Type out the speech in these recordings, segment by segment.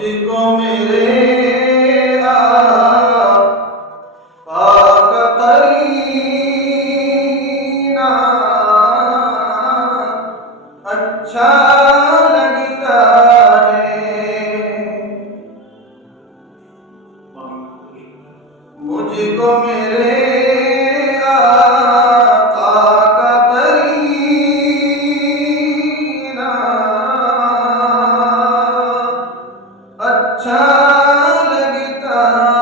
مجھ کو میرے آقا کا قرینہ اچھا لگتا ہے، مجھ کو میرے آقا کا قرینہ اچھا لگتا ہے،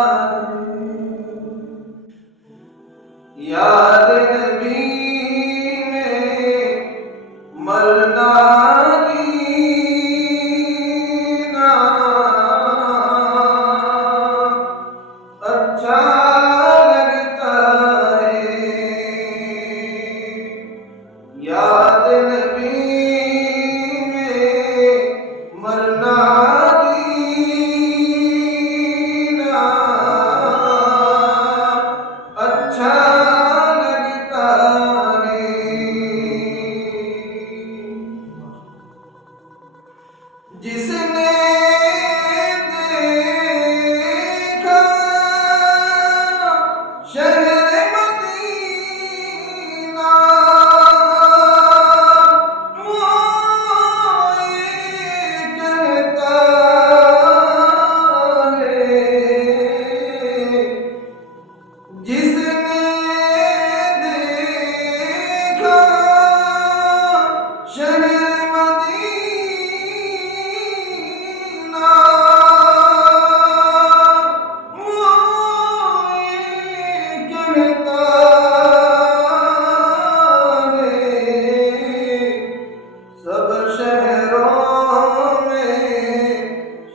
یاد نبی میں مرنا جینا اچھا لگتا ہے، یاد نبی میں مرنا جینا اچھا لگتا ہے، جس نے دیکھا شہر مدینہ وہ یہ کہتا ہے، جس نے دیکھا شہر مدینہ وہ یہ کہتا ہے، سب شہروں میں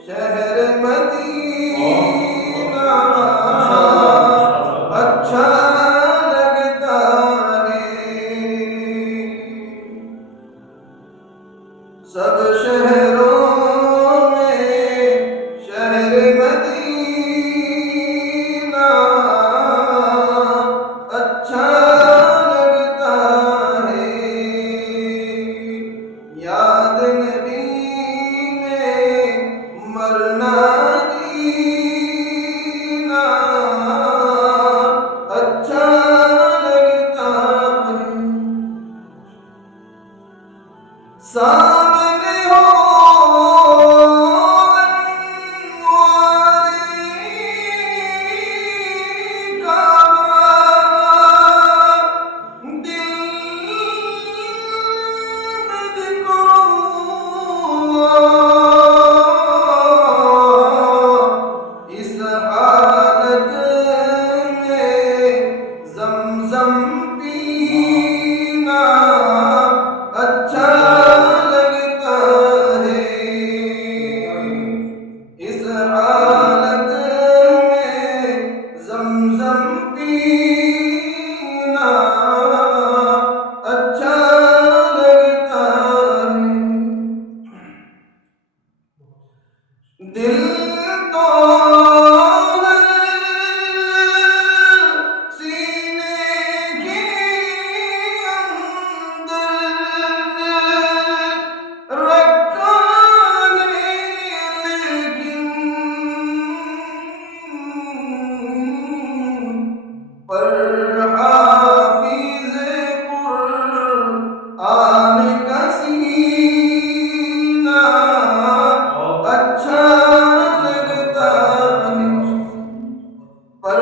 شہر مدینہ اچھا لگتا ہے، سب شہروں میں شہر مدینہ اچھا لگتا ہے، یاد نبی میں مرنا جینا اچھا لگتا ہے، سامنے ہو انواری کعبہ، دل مجھ کو اس حالت میں زمزم پینا اچھا لگتا ہے، اس حالت میں زمزم پینا اچھا لگتا ہے، دل تو سینے کے اندر رکھا ہے، لیکن پر حافظ قرآن کا سینہ اچھا لگتا ہے، پر